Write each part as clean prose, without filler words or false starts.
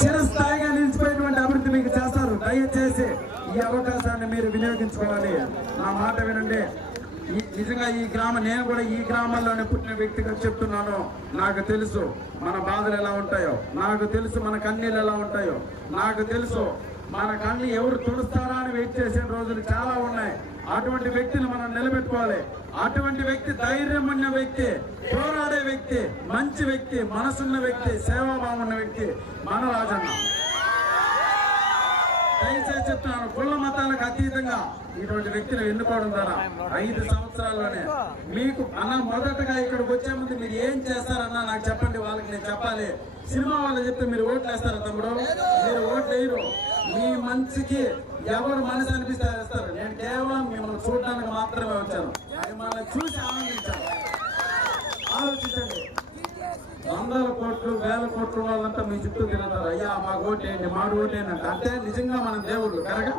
చిరస్థాయిగా నిలిచిపోయినటువంటి అభివృద్ధి మీకు చేస్తారు. దయచేసి ఈ అవకాశాన్ని మీరు వినియోగించుకోవాలి. నా మాట వినండి. నిజంగా ఈ నేను కూడా ఈ గ్రామంలోనే పుట్టిన వ్యక్తిగా చెప్తున్నాను. నాకు తెలుసు మన బాధలు ఎలా ఉంటాయో, నాకు తెలుసు మన కన్నీళ్ళు ఎలా ఉంటాయో, నాకు తెలుసు మన కళ్ళు ఎవరు తుడుస్తారా అని వెయిట్ చేసే రోజులు చాలా ఉన్నాయి. అటువంటి వ్యక్తిని మనం నిలబెట్టుకోవాలి. అటువంటి వ్యక్తి ధైర్యం ఉన్న వ్యక్తి, పోరాడే వ్యక్తి, మంచి వ్యక్తి, మనసున్న వ్యక్తి, సేవాభావం ఉన్న వ్యక్తి మన రాజన్న. దయచేసి చెప్తున్నాను, కుల మతాలకు అతీతంగా ఇటువంటి వ్యక్తిని ఎన్నుకోవడం ద్వారా 5 సంవత్సరాల్లోనే మీకు మొదటగా ఇక్కడికి వచ్చే ముందు మీరు ఏం చేస్తారన్నా నాకు చెప్పండి. వాళ్ళకి నేను చెప్పాలి. సినిమా వాళ్ళు చెప్తే మీరు ఓట్లు వేస్తారా తమ్ముడు? మీరు ఓట్లు వేయరు. మీ మంచికి ఎవరు మనసు అనిపిస్తే వేస్తారు. నేను కేవలం మిమ్మల్ని చూడడానికి మాత్రమే వచ్చాను. మిమ్మల్ని చూసి ఆనందించాను. ఆలోచించండి. 100 కోట్లు 1000 కోట్లు వాళ్ళంతా మీ చుట్టూ తిరుగుతారు. అయ్యా మాకు ఓటేయండి, మాడు ఓటేయండి అంటే నిజంగా మనం దేవుళ్ళు కనుక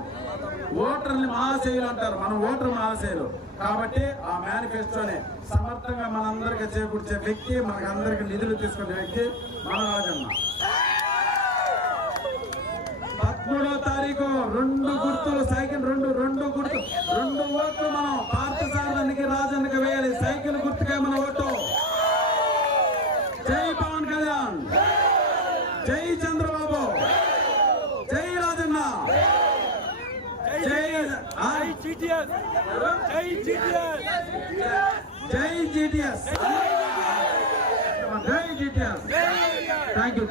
ఓటర్ని మహాశైలు అంటారు. మనం ఓటర్ మహాశైలు కాబట్టి ఆ మేనిఫెస్టోని సమర్థంగా మనందరికీ చేకూర్చే వ్యక్తి, మనకందరికి నిధులు తీసుకునే వ్యక్తి మన రాజన్న. 13వ తారీఖు 2 గుర్తులు సైకిల్ 2 గుర్తు 2 ఓట్లు మనం పార్థసారథికి రాజన్నకి వేయాలి. సైకిల్ గుర్తుకే మన ఓటు. జై పవన్ కళ్యాణ్, జై చంద్రబాబు, జై రాజన్న, జై జీటీఎస్, జై జీటీఎస్, జై జీటీఎస్. Thank you.